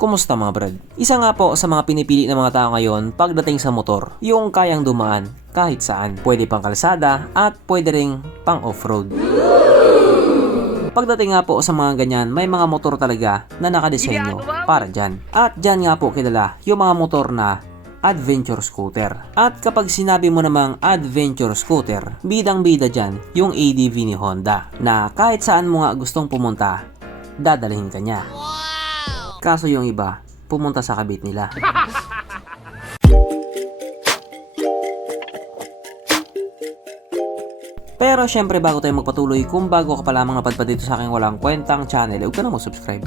Kumusta mga brad? Isa nga po sa mga pinipili ng mga tao ngayon pagdating sa motor, yung kayang dumaan kahit saan. Pwede pang kalsada at pwede ring pang off-road. Pagdating nga po sa mga ganyan, may mga motor talaga na nakadesenyo para dyan. At dyan nga po kilala yung mga motor na adventure scooter. At kapag sinabi mo namang adventure scooter, bidang-bida dyan yung ADV ni Honda na kahit saan mo nga gustong pumunta, dadalhin ka niya. Kaso yung iba, pumunta sa kabit nila. Pero syempre bago tayo magpatuloy, kung bago ka pa lamang napadpad dito sa aking walang kwentang channel, huwag ka na mag-subscribe.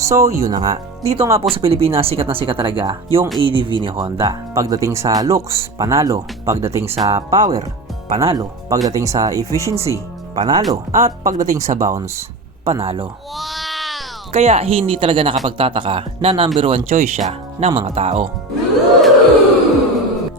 So yun na nga, dito nga po sa Pilipinas sikat na sikat talaga yung ADV ni Honda. Pagdating sa looks, panalo. Pagdating sa power, panalo. Pagdating sa efficiency, panalo. At pagdating sa bounce, panalo. Kaya hindi talaga nakapagtataka na number 1 choice siya ng mga tao.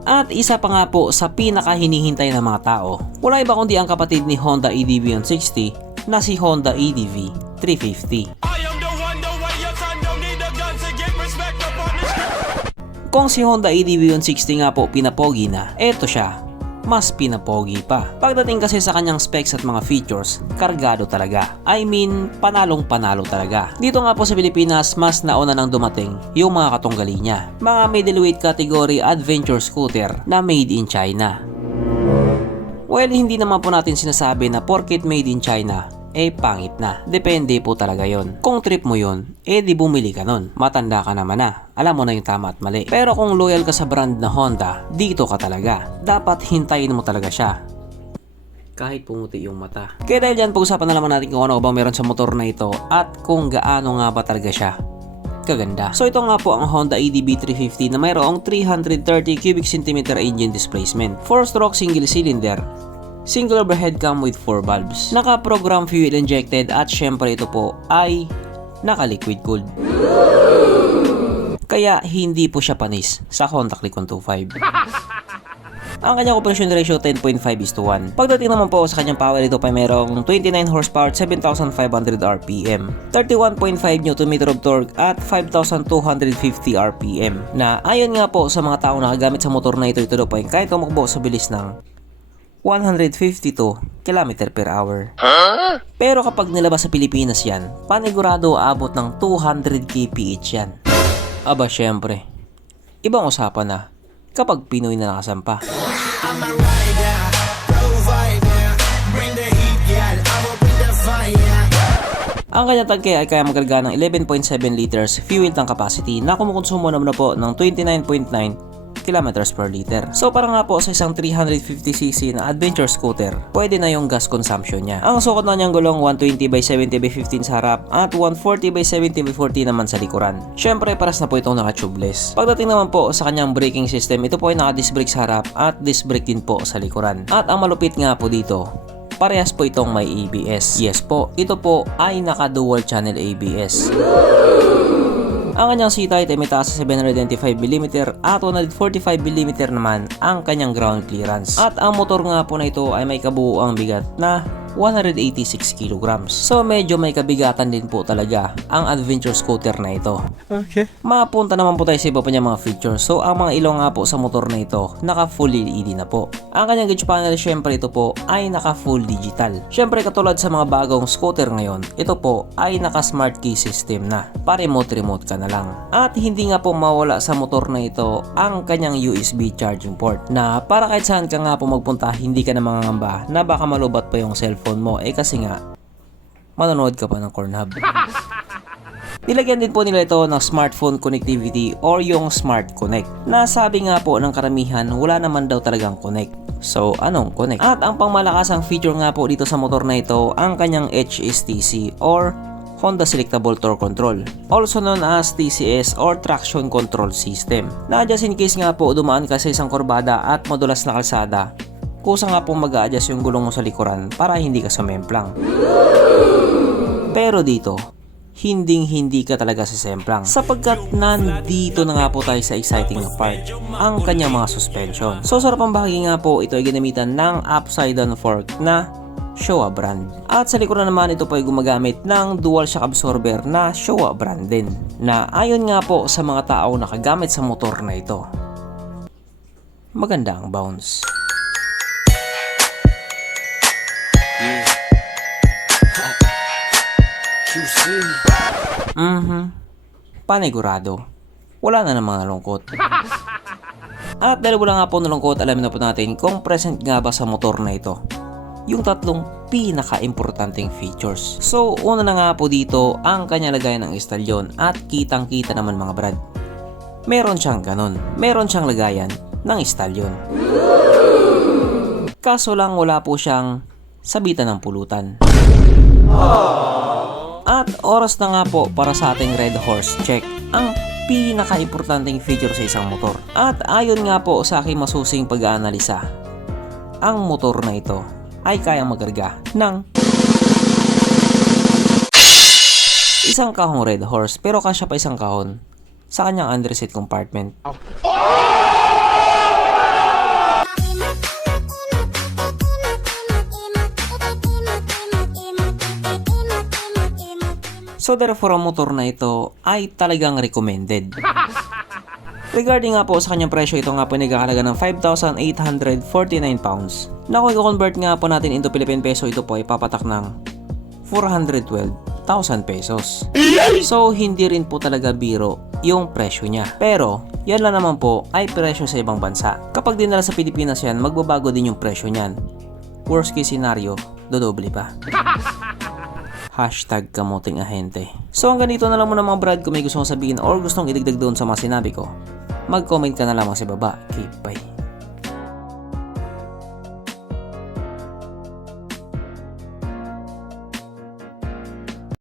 At isa pa nga po sa pinaka hinihintay ng mga tao, wala iba kundi ang kapatid ni Honda ADV 160 na si Honda ADV 350. Kung si Honda ADV 160 nga po pinapogi na, eto siya, mas pinapogi pa. Pagdating kasi sa kanyang specs at mga features, kargado talaga. I mean, panalong panalo talaga. Dito nga po sa Pilipinas, mas nauna nang dumating yung mga katunggali niya. Mga middleweight category adventure scooter na made in China. Well, hindi naman po natin sinasabi na porket made in China, pangit na. Depende po talaga yon. Kung trip mo yon, di bumili ka nun. Matanda ka naman na. Alam mo na yung tama at mali. Pero kung loyal ka sa brand na Honda, dito ka talaga. Dapat hintayin mo talaga siya. Kahit pumuti yung mata. Kaya dahil dyan, pag-usapan na naman natin kung ano ba meron sa motor na ito at kung gaano nga ba talaga siya kaganda. So ito nga po ang Honda ADV 350 na mayroong 330 cubic centimeter engine displacement. 4-stroke single cylinder. Single overhead cam with 4 valves. Naka-program fuel injected at syempre ito po ay naka-liquid cooled. Kaya hindi po siya panis sa Honda Click 125. Ang kanyang compression ratio 10.5:1. Pagdating naman po sa kanyang power, ito pa mayroong 29 horsepower, 7,500 RPM, 31.5 Nm of torque at 5,250 RPM. Na ayon nga po sa mga taong nakagamit sa motor na ito daw po ay kaya tumakbo sa bilis ng 152 km/h. Pero kapag nilabas sa Pilipinas yan, panigurado aabot ng 200 kph yan. Aba syempre, ibang usapan na kapag Pinoy na nakasampa. Ang kanyang tangke ay kaya magkarga ng 11.7 liters fuel tank capacity na kumukonsumo naman na po ng 29.9 kilometers per liter. So para nga po sa isang 350cc na adventure scooter, pwede na yung gas consumption niya. Ang sukat na niyang gulong 120/70/15 sa harap at 140/70/40 naman sa likuran. Syempre paras na po itong naka-tubeless. Pagdating naman po sa kanyang braking system, ito po ay naka-disc brake sa harap at disc brake din po sa likuran. At ang malupit nga po dito, parehas po itong may ABS. Yes po, ito po ay naka-dual channel ABS. Ang kanyang seat height ay may taas sa 795mm at 145mm naman ang kanyang ground clearance. At ang motor nga po na ito ay may kabuuang bigat na 186 kg. So medyo may kabigatan din po talaga ang adventure scooter na ito. Okay. Mapunta naman po tayo sa iba pa niya mga features. So ang mga ilaw nga po sa motor na ito, naka full LED na po. Ang kanyang gauge panel syempre ito po ay naka full digital. Syempre katulad sa mga bagong scooter ngayon, ito po ay naka smart key system na. Pa-remote ka na lang. At hindi nga po mawala sa motor na ito ang kanyang USB charging port na para kahit saan ka nga po magpunta, hindi ka na mangangamba na baka malubat pa yung cellphone mo kasi nga manonood ka pa ng Pornhub. Nilagyan din po nila ito ng smartphone connectivity or yung Smart Connect na sabi nga po ng karamihan wala naman daw talagang connect. So anong connect? At ang pangmalakasang feature nga po dito sa motor na ito ang kanyang HSTC or Honda Selectable Torque Control, also known as TCS or Traction Control System, na just in case nga po dumaan ka sa isang kurbada at madulas na kalsada, kusa nga pong mag-a-adjust yung gulong mo sa likuran para hindi ka sumemplang. Pero dito, hindi ka talaga sasemplang sapagkat nandito na nga po tayo sa exciting na part, ang kanyang mga suspension. So sa harapang bahagi nga po, ito ay ginamitan ng upside down fork na Showa brand. At sa likuran naman ito po ay gumagamit ng dual shock absorber na Showa brand din, na ayon nga po sa mga tao nakagamit sa motor na ito, maganda ang bounce. Panigurado. Wala na namang nalungkot. At dahil wala nga po nalungkot, alamin na po natin kung present nga ba sa motor na ito yung tatlong pinaka-importanting features. So, una na nga po dito ang kanya lagayan ng istalyon, at kitang-kita naman mga brad, meron siyang ganon. Meron siyang lagayan ng istalyon. Kaso lang wala po siyang sabitan ng pulutan. At oras na nga po para sa ating Red Horse check, ang pinaka-importanting feature sa isang motor. At ayon nga po sa aking masusing pag-aanalisa, ang motor na ito ay kayang magarga ng isang kahong Red Horse, pero kasya pa isang kahon sa kanyang underseat compartment. So therefore, ang motor na ito ay talagang recommended. Regarding nga po sa kanyang presyo, ito nga po nagkakalaga ng 5,849 pounds. Na kung i-convert nga po natin into Philippine peso, ito po ay papatak ng 412,000 pesos. So hindi rin po talaga biro yung presyo niya. Pero yan lang naman po ay presyo sa ibang bansa. Kapag dinala sa Pilipinas yan, magbabago din yung presyo niyan. Worst case scenario, dodoble pa. Hashtag kamuting ahente. So hanggang dito na lang muna mga brad. Kung may gusto mong sabihin or gustong idagdag doon sa mga sinabi ko, mag-comment ka na lamang sa baba. Okay, bye.